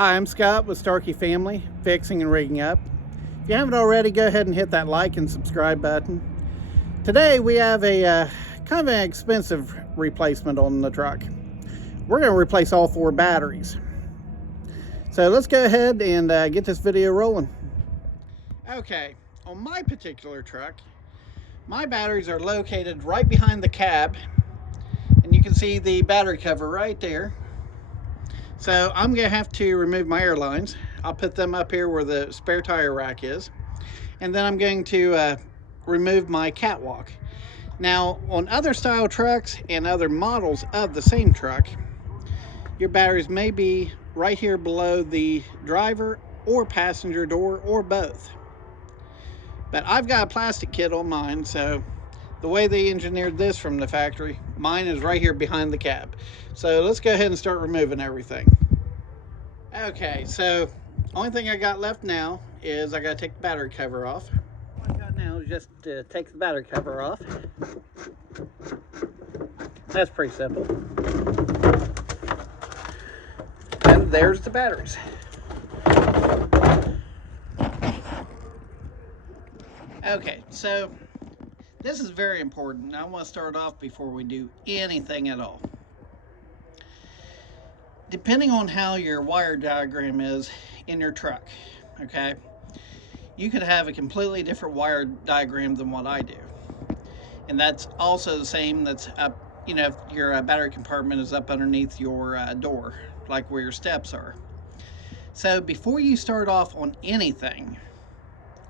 Hi, I'm Scott with Starkey Family, Fixing and Rigging Up. If you haven't already, go ahead and hit that like and subscribe button. Today we have a kind of an expensive replacement on the truck. We're going to replace all 4 batteries. So let's go ahead and get this video rolling. Okay, on my particular truck, my batteries are located right behind the cab, and you can see the battery cover right there. So I'm going to have to remove my air lines. I'll put them up here where the spare tire rack is. And then I'm going to remove my catwalk. Now, on other style trucks and other models of the same truck, your batteries may be right here below the driver or passenger door or both. But I've got a plastic kit on mine, so the way they engineered this from the factory, mine is right here behind the cab. So let's go ahead and start removing everything. Okay, so only thing I got left now is I got to take the battery cover off. What I got now is just to take the battery cover off. That's pretty simple. And there's the batteries. Okay, so this is very important. I want to start off before we do anything at all. Depending on how your wire diagram is in your truck, okay, you could have a completely different wire diagram than what I do. And that's also the same that's up, you know, if your battery compartment is up underneath your door, like where your steps are. So before you start off on anything,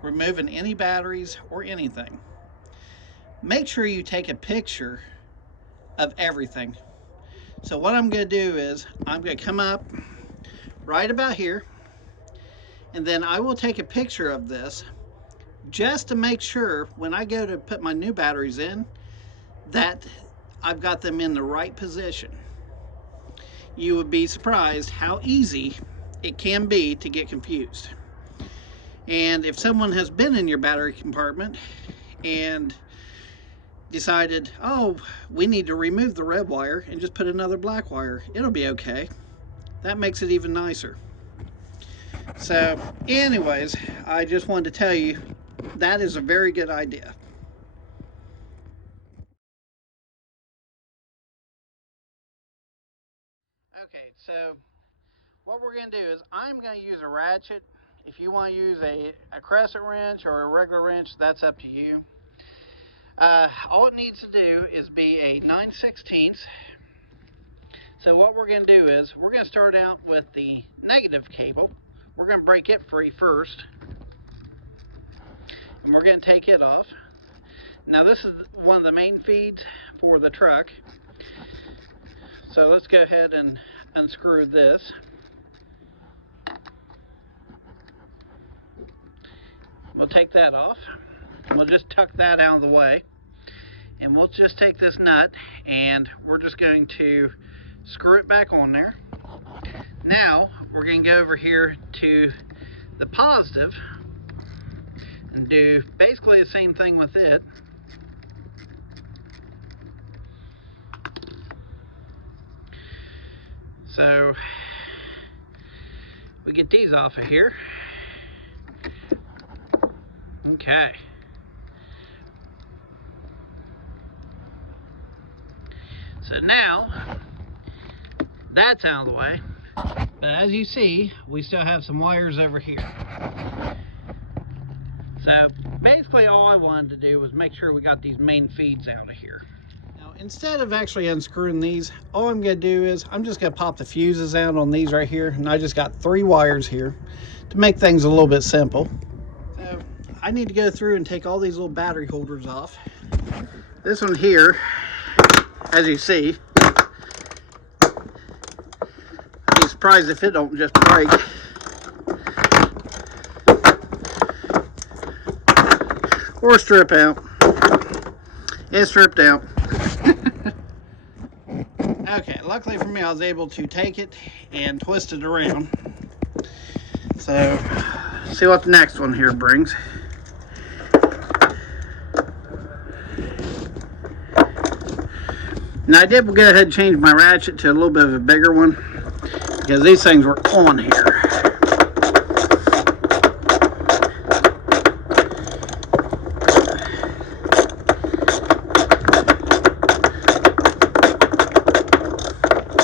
removing any batteries or anything, make sure you take a picture of everything. So what I'm going to do is I'm going to come up right about here, and then I will take a picture of this just to make sure when I go to put my new batteries in that I've got them in the right position. You would be surprised how easy it can be to get confused. And if someone has been in your battery compartment and decided, oh, we need to remove the red wire and just put another black wire, it'll be okay. That makes it even nicer. So anyways, I just wanted to tell you that is a very good idea. Okay, so what we're going to do is I'm going to use a ratchet. If you want to use a crescent wrench or a regular wrench, that's up to you. All it needs to do is be a 9/16. So what we're going to do is we're going to start out with the negative cable. We're going to break it free first, and we're going to take it off. Now this is one of the main feeds for the truck. So let's go ahead and unscrew this. We'll take that off. We'll just tuck that out of the way. And we'll just take this nut and we're just going to screw it back on there. Now we're going to go over here to the positive and do basically the same thing with it. So we get these off of here. Okay. So now that's out of the way. But as you see, we still have some wires over here. So basically all I wanted to do was make sure we got these main feeds out of here. Now instead of actually unscrewing these, all I'm going to do is I'm just going to pop the fuses out on these right here. And I just got 3 wires here to make things a little bit simple. So I need to go through and take all these little battery holders off. This one here, as you see, I'd be surprised if it don't just break. Or strip out. It's stripped out. Okay, luckily for me I was able to take it and twist it around. So, see what the next one here brings. Now I did go ahead and change my ratchet to a little bit of a bigger one because these things were on here.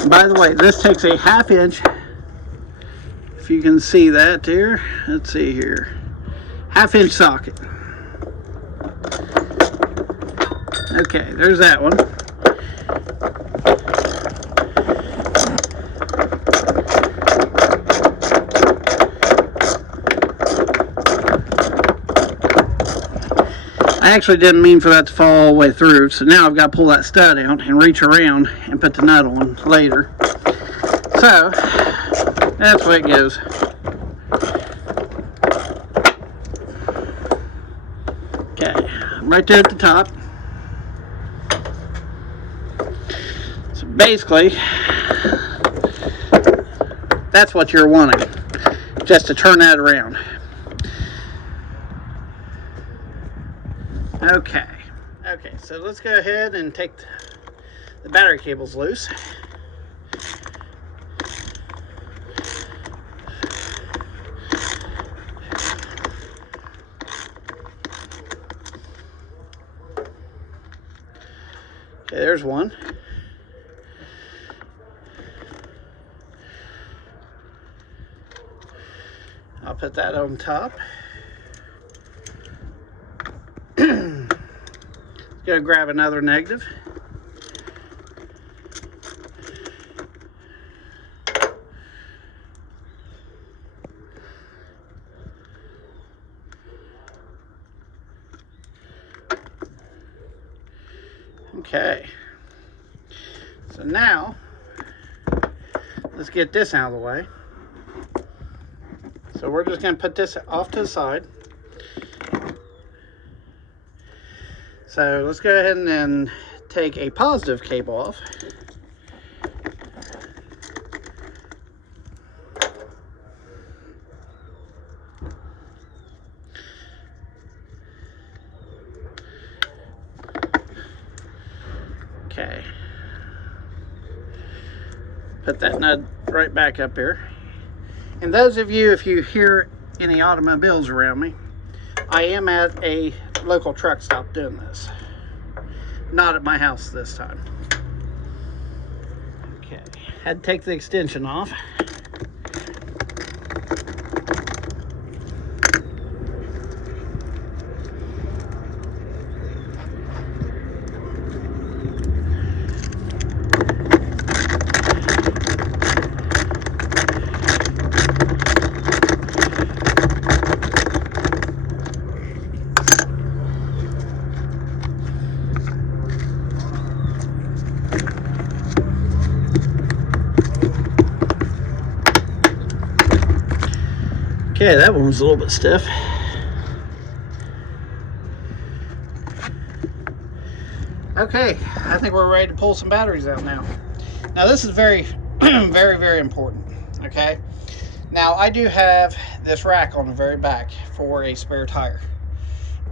By the way, this takes a 1/2 inch, if you can see that there. Let's see here, 1/2 inch socket. Okay, there's that one. I actually didn't mean for that to fall all the way through, so now I've got to pull that stud out and reach around and put the nut on later. So that's the way it goes. Okay, right there at the top. So basically, that's what you're wanting, just to turn that around. Okay, so let's go ahead and take the battery cables loose. Okay, there's one. I'll put that on top. Go grab another negative. Okay, so now let's get this out of the way. So we're just going to put this off to the side. So let's go ahead and then take a positive cable off. Okay. Put that nut right back up here. And those of you, if you hear any automobiles around me, I am at a local truck stop doing this. Not at my house this time. Okay, had to take the extension off. Okay, that one was a little bit stiff. Okay, I think we're ready to pull some batteries out now. Now this is very, very important, okay? Now I do have this rack on the very back for a spare tire.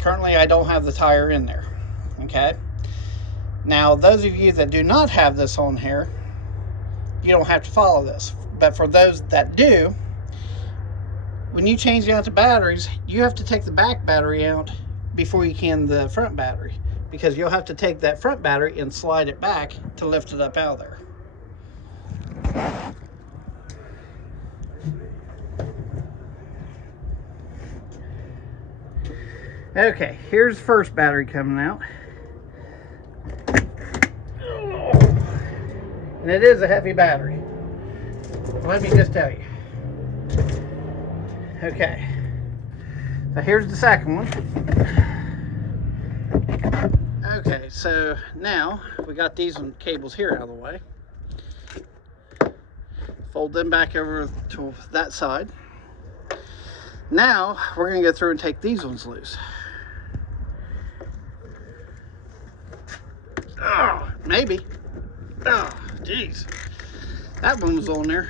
Currently I don't have the tire in there, okay? Now those of you that do not have this on here, you don't have to follow this. But for those that do, when you change out the batteries, you have to take the back battery out before you can the front battery, because you'll have to take that front battery and slide it back to lift it up out of there. Okay, here's the first battery coming out. And it is a heavy battery, let me just tell you. Okay, so here's the second one. Okay, so now we got these cables here out of the way. Fold them back over to that side. Now we're going to go through and take these ones loose. Oh, maybe. Oh, jeez. That one was on there.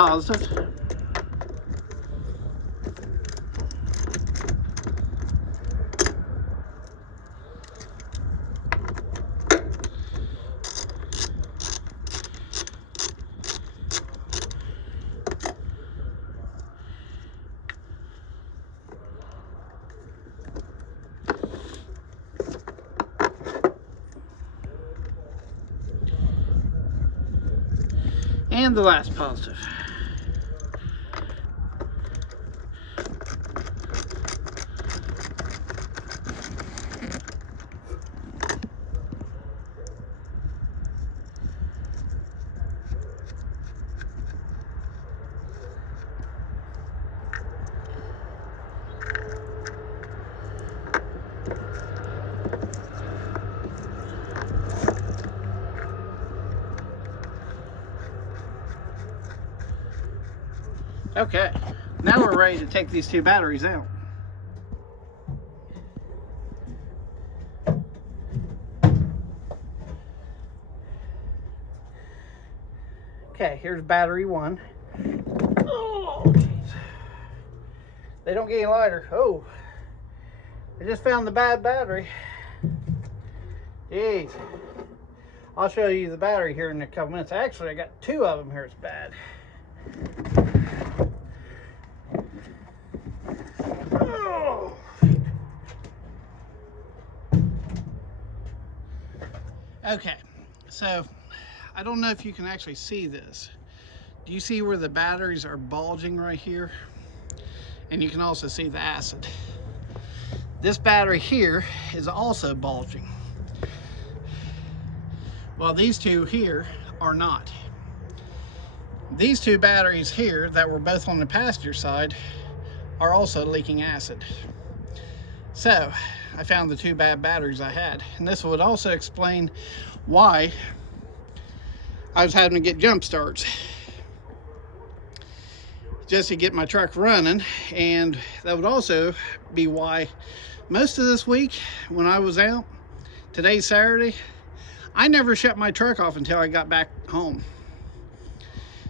positive. And the last positive. Okay, now we're ready to take these two batteries out. Okay, here's battery one. Oh, geez. They don't get any lighter. Oh, I just found the bad battery. Jeez. I'll show you the battery here in a couple minutes. Actually, I got two of them here. It's bad. Oh. Okay, so I don't know if you can actually see this. Do you see where the batteries are bulging right here? And you can also see the acid. This battery here is also bulging, while these two here are not. These two batteries here that were both on the passenger side are also leaking acid. So I found the two bad batteries I had, and this would also explain why I was having to get jump starts just to get my truck running. And that would also be why most of this week when I was out, today's Saturday, I never shut my truck off until I got back home.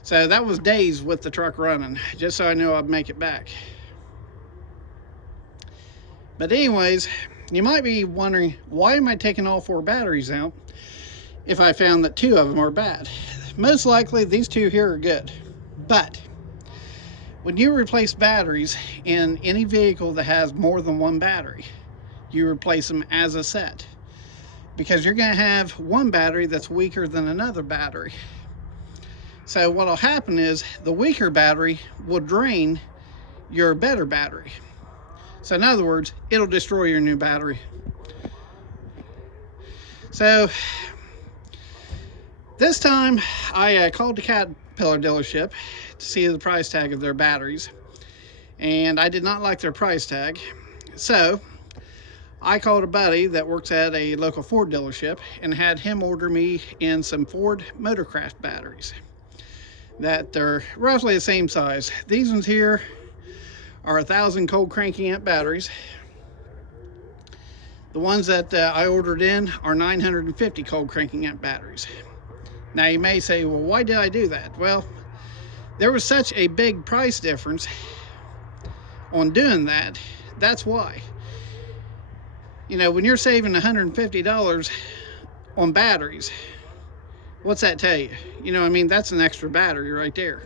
So that was days with the truck running, just so I knew I'd make it back. But anyways, you might be wondering, why am I taking all four batteries out if I found that two of them are bad? Most likely these two here are good. But when you replace batteries in any vehicle that has more than one battery, you replace them as a set, because you're going to have one battery that's weaker than another battery. So what will happen is the weaker battery will drain your better battery. So in other words, it'll destroy your new battery. So this time I called the Caterpillar dealership to see the price tag of their batteries, and I did not like their price tag. So I called a buddy that works at a local Ford dealership and had him order me in some Ford Motorcraft batteries that they're roughly the same size. These ones here are 1,000 cold cranking amp batteries. The ones that I ordered in are 950 cold cranking amp batteries. Now you may say, well, why did I do that? Well, there was such a big price difference on doing that. That's why. You know, when you're saving $150 on batteries, what's that tell you? You know, I mean, that's an extra battery right there.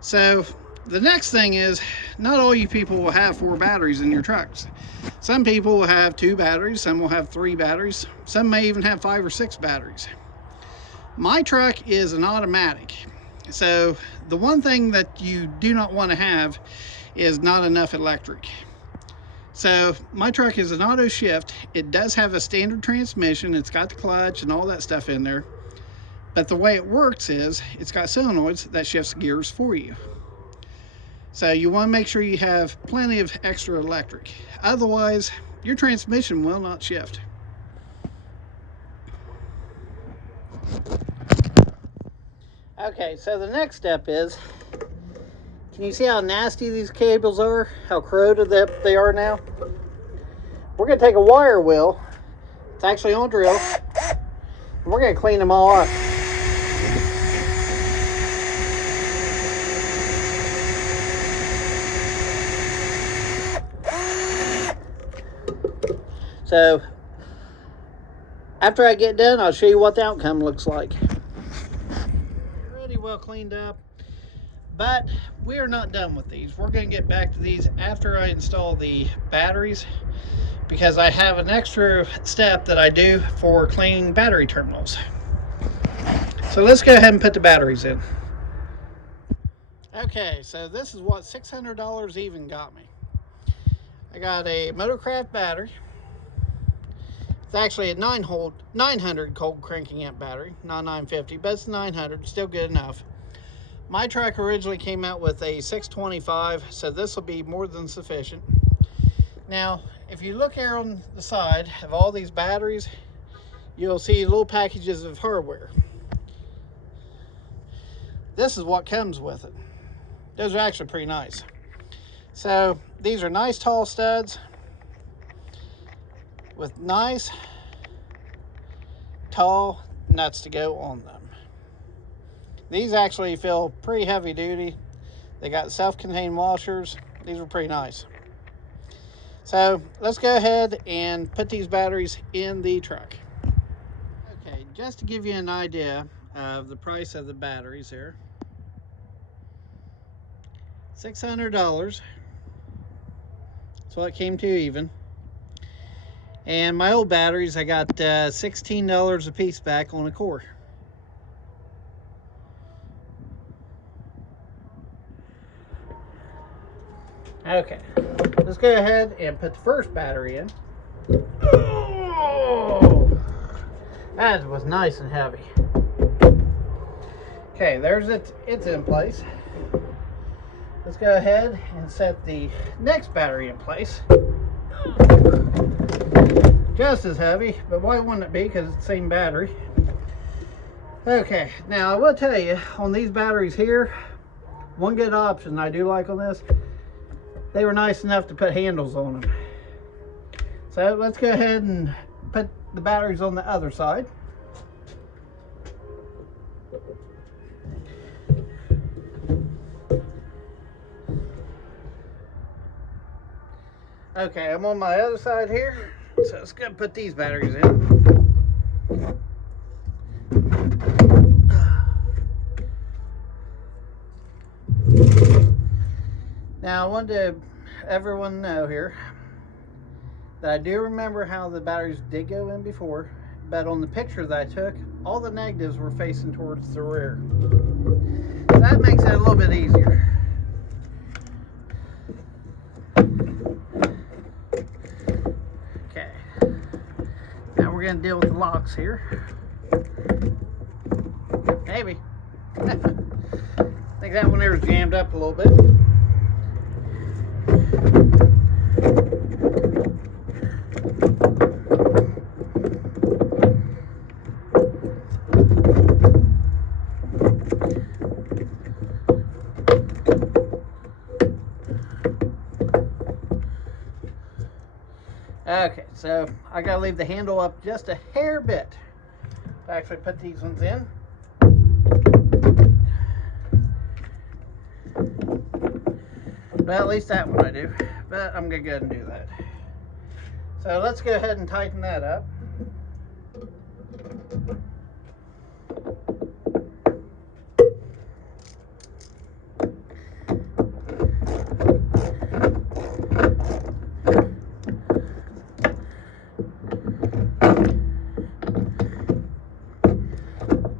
So the next thing is, not all you people will have 4 batteries in your trucks. Some people will have 2 batteries, some will have 3 batteries, some may even have 5 or 6 batteries. My truck is an automatic, so the one thing that you do not want to have is not enough electric. So my truck is an auto shift. It does have a standard transmission, it's got the clutch and all that stuff in there, but the way it works is it's got solenoids that shifts gears for you. So you want to make sure you have plenty of extra electric. Otherwise, your transmission will not shift. Okay, so the next step is, can you see how nasty these cables are? How corroded they are now? We're going to take a wire wheel. It's actually on drill. And we're going to clean them all up. So after I get done, I'll show you what the outcome looks like. Pretty well cleaned up, but we are not done with these. We're going to get back to these after I install the batteries, because I have an extra step that I do for cleaning battery terminals. So let's go ahead and put the batteries in. Okay, so this is what $600 even got me. I got a Motorcraft battery. It's actually a 900 cold cranking amp battery, not 950, but it's 900, still good enough. My truck originally came out with a 625, so this will be more than sufficient. Now, if you look here on the side of all these batteries, you'll see little packages of hardware. This is what comes with it. Those are actually pretty nice. So these are nice tall studs with nice tall nuts to go on them. These actually feel pretty heavy duty. They got self-contained washers. These are pretty nice. So let's go ahead and put these batteries in the truck. Okay, just to give you an idea of the price of the batteries here. $600. That's what it came to even. And my old batteries, I got $16 a piece back on a core. Okay, let's go ahead and put the first battery in. Oh, that was nice and heavy. Okay, there's it. It's in place. Let's go ahead and set the next battery in place. Just as heavy, but why wouldn't it be? Because it's the same battery. Okay, now I will tell you, on these batteries here, one good option I do like on this, they were nice enough to put handles on them. So let's go ahead and put the batteries on the other side. Okay, I'm on my other side here, so let's go put these batteries in. Now I want to everyone know here that I do remember how the batteries did go in before, but on the picture that I took, all the negatives were facing towards the rear. So that makes it a little bit easier. Okay, now we're going to deal with the locks here. Maybe. I think that one there is jammed up a little bit. Okay, so I gotta leave the handle up just a hair bit to actually put these ones in. But at least that one I do. But I'm gonna go ahead and do that. So let's go ahead and tighten that up.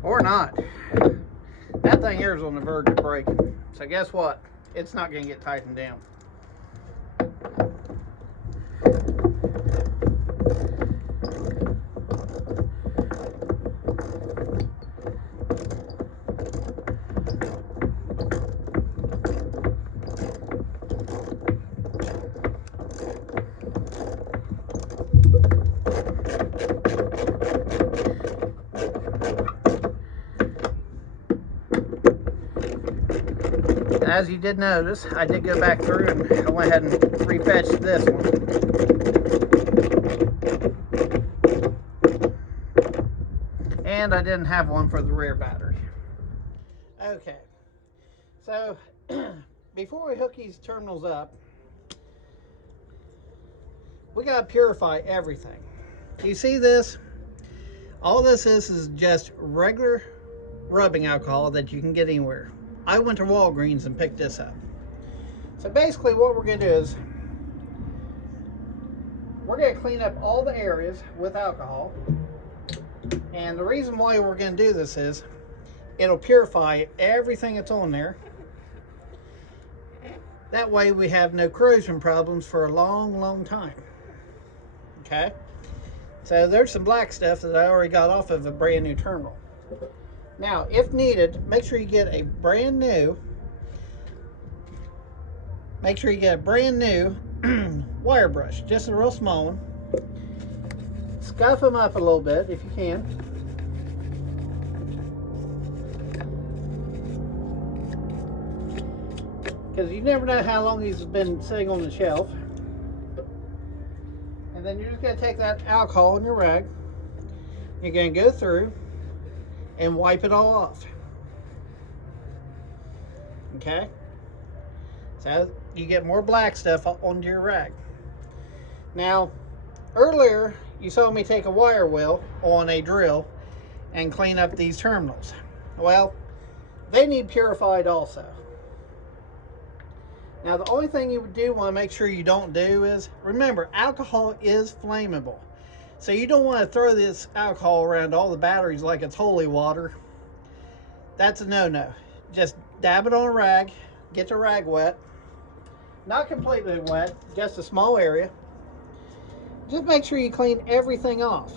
Or not. That thing here is on the verge of breaking. So guess what? It's not going to get tightened down. As you did notice, I did go back through and I went ahead and refetched this one. And I didn't have one for the rear battery. Okay, so before we hook these terminals up, we gotta purify everything. You see this? All this is just regular rubbing alcohol that you can get anywhere. I went to Walgreens and picked this up. So basically what we're gonna do is we're gonna clean up all the areas with alcohol. And the reason why we're gonna do this is it'll purify everything that's on there. That way we have no corrosion problems for a long, long time. Okay? So there's some black stuff that I already got off of a brand new terminal. Now, if needed, make sure you get a brand new wire brush, just a real small one. Scuff them up a little bit if you can. Because you never know how long these have been sitting on the shelf. And then you're just going to take that alcohol in your rag. You're going to go through and wipe it all off. Okay? So you get more black stuff onto your rag. Now, earlier you saw me take a wire wheel on a drill and clean up these terminals. Well, they need purified also. Now, the only thing you do want to make sure you don't do is, remember, alcohol is flammable. So you don't want to throw this alcohol around all the batteries like it's holy water. That's a no-no. Just dab it on a rag, get your rag wet. Not completely wet, just a small area. Just make sure you clean everything off.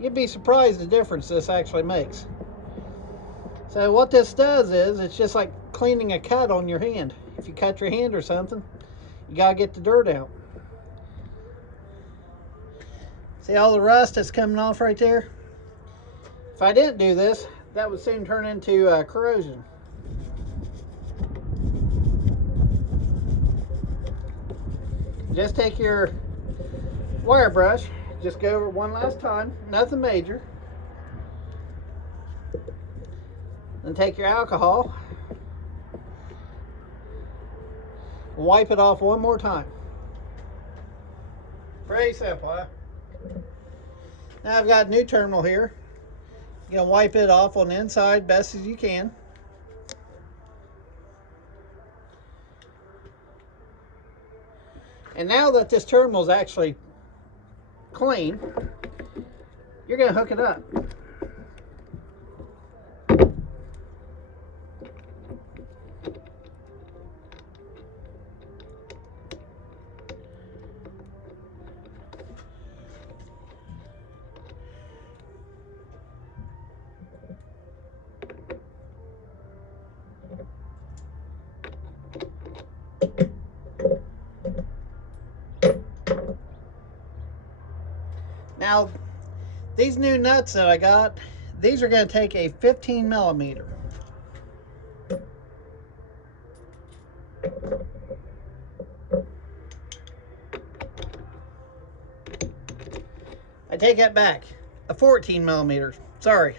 You'd be surprised the difference this actually makes. So what this does is, it's just like cleaning a cut on your hand. If you cut your hand or something, you gotta get the dirt out. See all the rust that's coming off right there? If I didn't do this, that would soon turn into corrosion. Just take your wire brush, just go over it one last time, nothing major. Then take your alcohol, wipe it off one more time. Pretty simple, huh? Now I've got a new terminal here. You're gonna wipe it off on the inside best as you can. And now that this terminal is actually clean, you're gonna hook it up. Now, these new nuts that I got, these are going to take a 15 millimeter. I take that back, a 14 millimeter, sorry.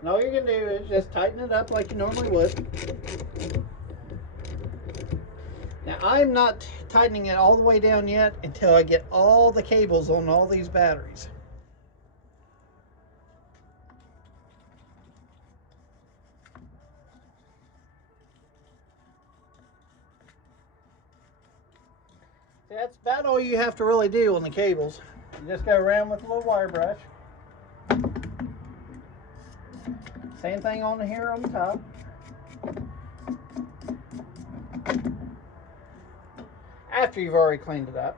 And all you're going to do is just tighten it up like you normally would. Now, I'm not tightening it all the way down yet until I get all the cables on all these batteries. See, that's about all you have to really do on the cables. You just go around with a little wire brush. Same thing on here on the top. After you've already cleaned it up,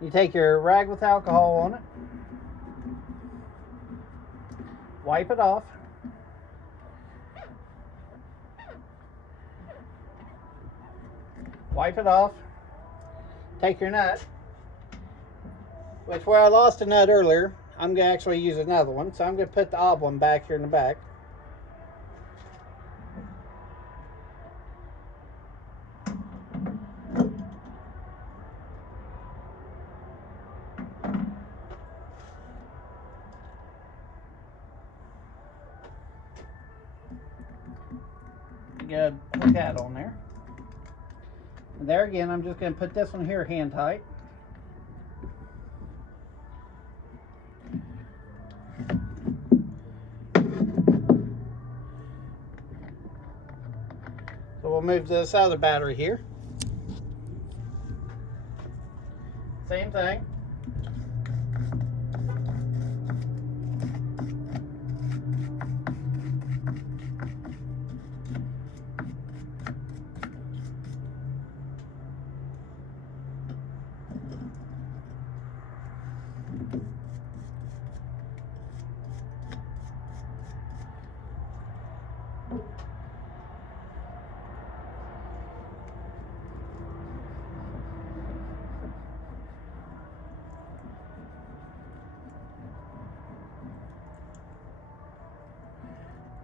you take your rag with alcohol on it, wipe it off, take your nut, which where I lost a nut earlier, I'm going to actually use another one, so I'm going to put the odd one back here in the back. go hook that on there. And there again, I'm just going to put this one here hand tight. So we'll move this other battery here. Same thing.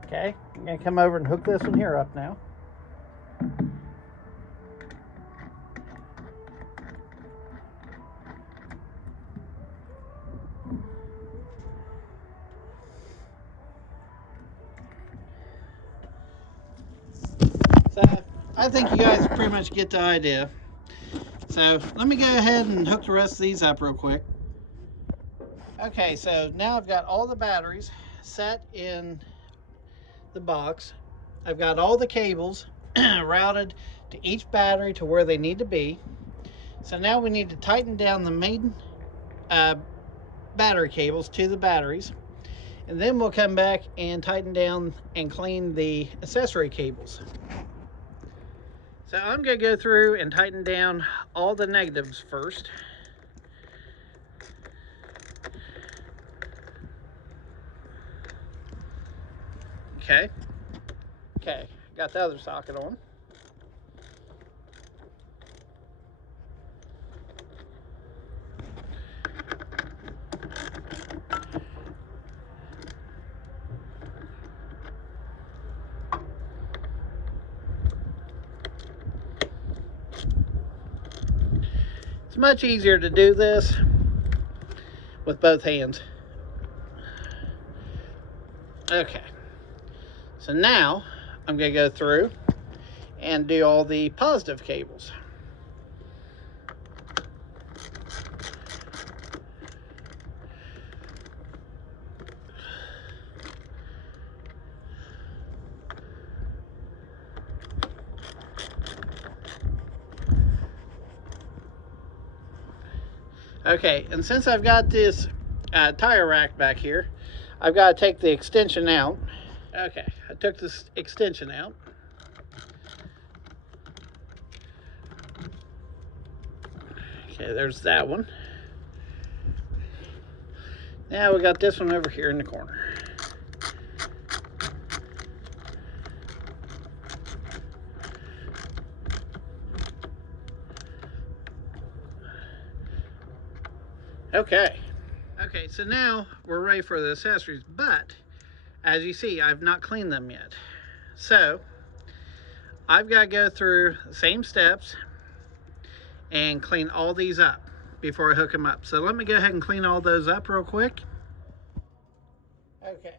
Okay, I'm going to come over and hook this one here up now. So I think you guys pretty much get the idea. So let me go ahead and hook the rest of these up real quick. Okay, so now I've got all the batteries set in the box. I've got all the cables routed to each battery to where they need to be. So now we need to tighten down the main battery cables to the batteries, and then we'll come back and tighten down and clean the accessory cables. So I'm going to go through and tighten down all the negatives first. Okay, got the other socket on. It's much easier to do this with both hands. Okay, so now I'm going to go through and do all the positive cables. Okay, and since I've got this tire rack back here, I've got to take the extension out. Okay, I took this extension out. Okay, there's that one. Now we got this one over here in the corner. Okay, so now we're ready for the accessories, but as you see, I've not cleaned them yet. So I've got to go through the same steps and clean all these up before I hook them up. So let me go ahead and clean all those up real quick. Okay,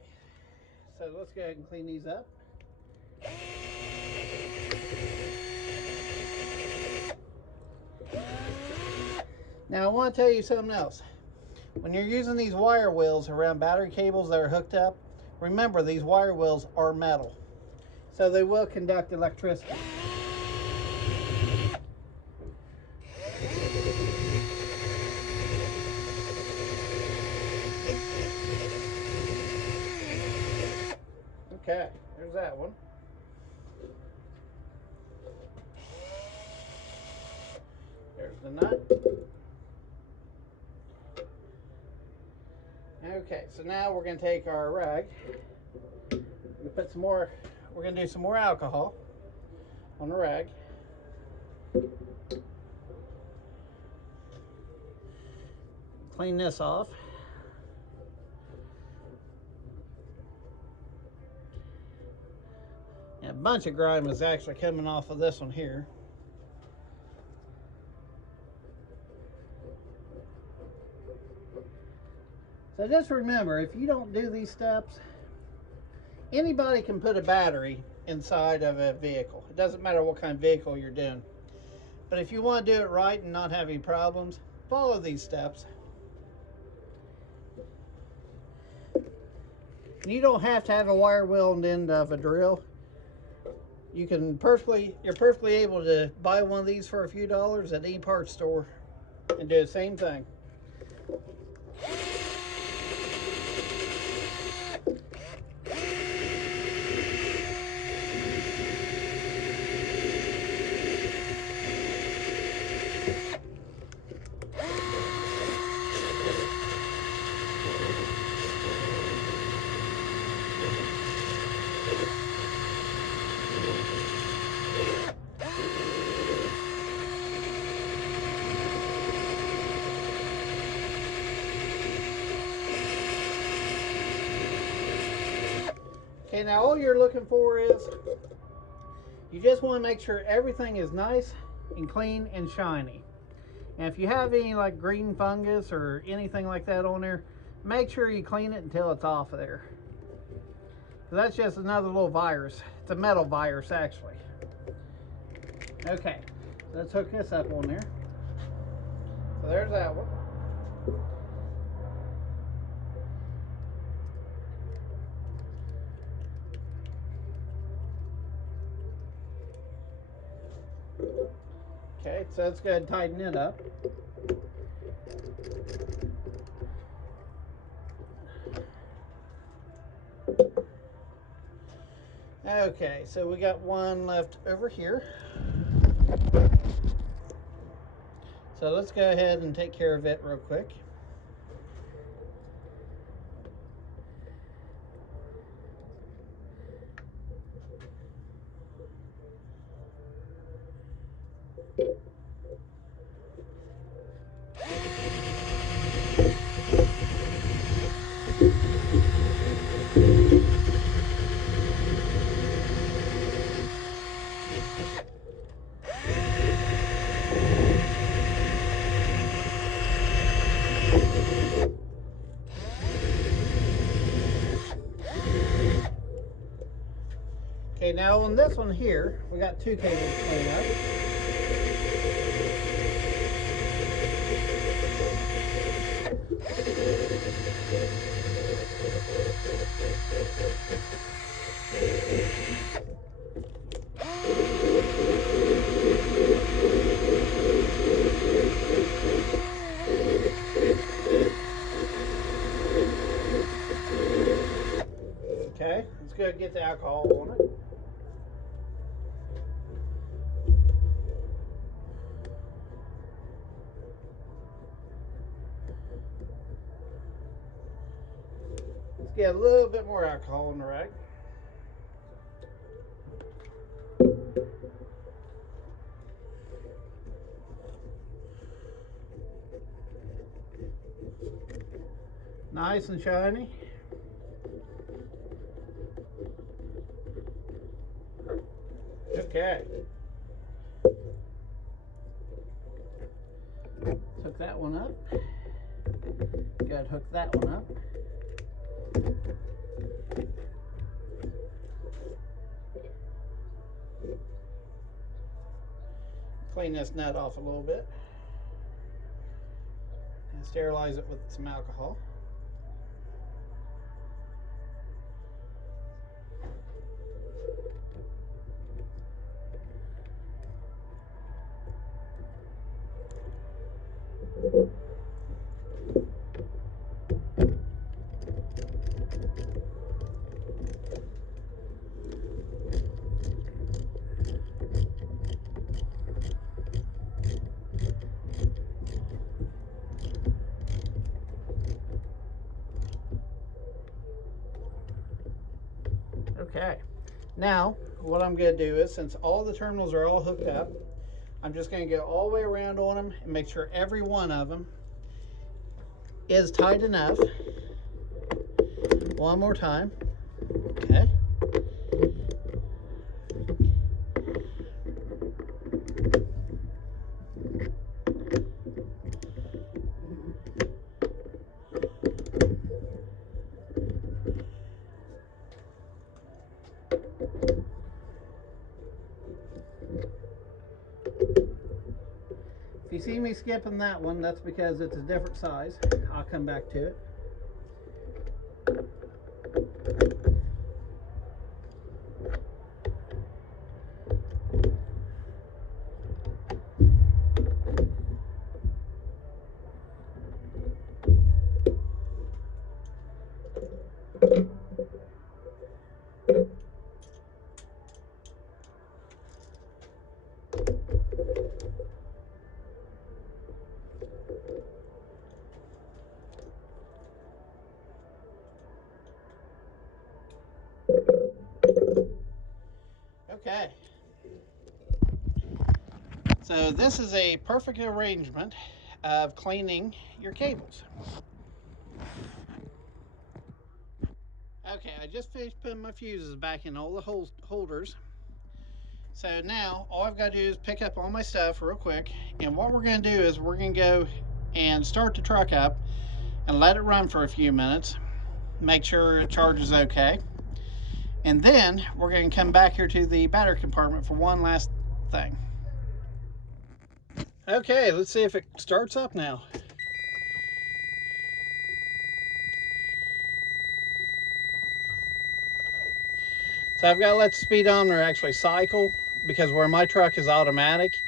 so let's go ahead and clean these up. Now I want to tell you something else. When you're using these wire wheels around battery cables that are hooked up, remember these wire wheels are metal, so they will conduct electricity. Okay, there's that one. There's the nut. Okay, so now we're going to take our rag. We're going to do some more alcohol on the rag. Clean this off. And a bunch of grime is actually coming off of this one here. So just remember, if you don't do these steps, Anybody can put a battery inside of a vehicle. It doesn't matter what kind of vehicle you're doing. But if you want to do it right and not have any problems, follow these steps. You don't have to have a wire wheel on the end of a drill. You're perfectly able to buy one of these for a few dollars at any parts store and do the same thing. Okay, now all you're looking for is, you just want to make sure everything is nice and clean and shiny. And if you have any like green fungus or anything like that on there, make sure you clean it until it's off of there. So that's just another little virus. It's a metal virus actually. Okay, so let's hook this up on there. So there's that one. Okay, so let's go ahead and tighten it up. Okay, so we got one left over here. So let's go ahead and take care of it real quick. Okay, now on this one here, we got two cables to clean up. Okay, let's go get the alcohol on it. Let's get a little bit more alcohol in the rag. Nice and shiny. Okay. Let's hook that one up. Go ahead and hook that one up. Clean this nut off a little bit and sterilize it with some alcohol. Okay, now what I'm going to do is, since all the terminals are all hooked up, I'm just going to go all the way around on them and make sure every one of them is tight enough. One more time. Okay. If you see me skipping that one, that's because it's a different size. I'll come back to it. Okay. So this is a perfect arrangement of cleaning your cables. Okay, I just finished putting my fuses back in all the holders. So now all I've got to do is pick up all my stuff real quick, and what we're going to do is we're going to go and start the truck up and let it run for a few minutes, make sure it charges okay, and then we're going to come back here to the battery compartment for one last thing. Okay, let's see if it starts up now. So I've got to let the speedometer actually cycle, because where my truck is automatic.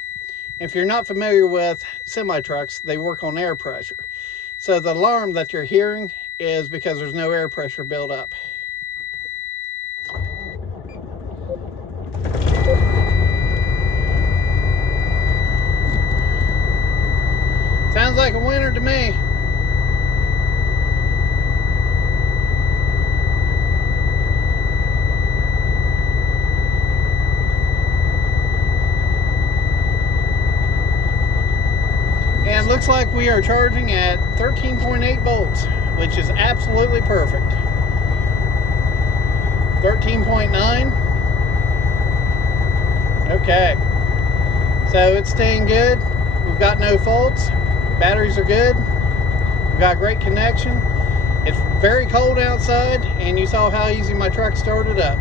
If you're not familiar with semi-trucks, they work on air pressure. So the alarm that you're hearing is because there's no air pressure built up. Sounds like a winner to me. And it looks like we are charging at 13.8 volts, which is absolutely perfect. 13.9. Okay. So it's staying good. We've got no faults. Batteries are good. We've got great connection. It's very cold outside, and you saw how easy my truck started up.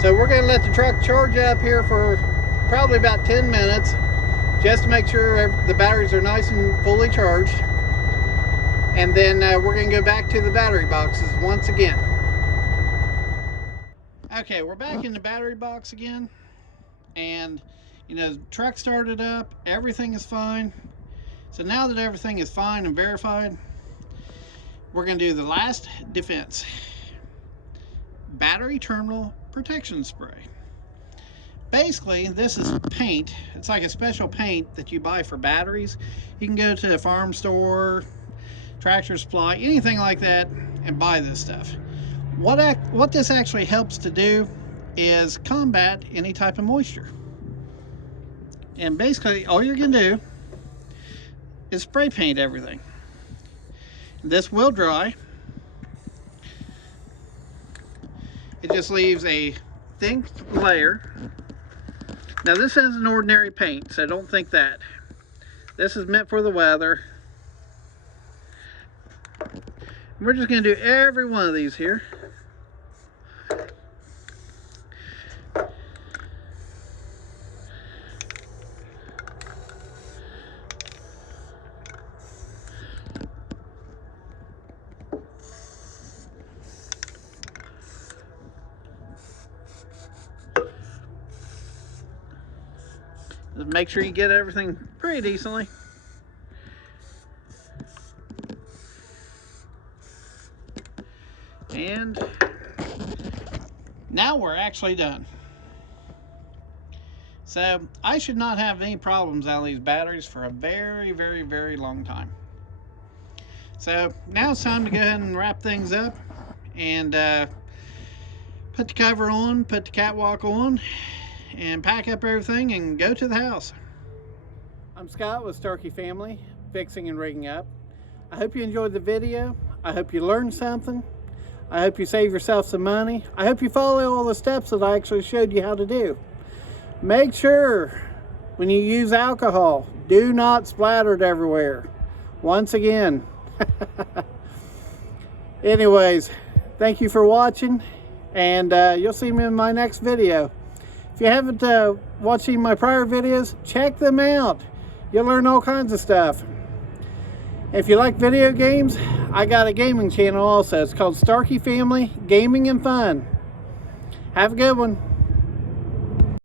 So we're going to let the truck charge up here for probably about 10 minutes, just to make sure the batteries are nice and fully charged. And then we're going to go back to the battery boxes once again. Okay, we're back in the battery box again, and you know, the truck started up, everything is fine. So now that everything is fine and verified, we're going to do the last defense: battery terminal protection spray. Basically, this is paint. It's like a special paint that you buy for batteries. You can go to a farm store, Tractor Supply, anything like that, and buy this stuff. What this actually helps to do is combat any type of moisture. And basically, all you're going to do is spray paint everything. This will dry. It just leaves a thin layer. Now this is an ordinary paint, so don't think that. This is meant for the weather. We're just going to do every one of these here. Just make sure you get everything pretty decently. And now we're actually done. So I should not have any problems out of these batteries for a very, very, very long time. So now it's time to go ahead and wrap things up and put the cover on, put the catwalk on, and pack up everything and go to the house. I'm Scott with Starkey Family, Fixing and Rigging Up. I hope you enjoyed the video. I hope you learned something. I hope you save yourself some money. I hope you follow all the steps that I actually showed you how to do. Make sure when you use alcohol, do not splatter it everywhere. Once again. Anyways, Thank you for watching, and you'll see me in my next video. If you haven't watched any of my prior videos, check them out. You'll learn all kinds of stuff. If you like video games, I got a gaming channel also. It's called Starkey Family Gaming and Fun. Have a good one.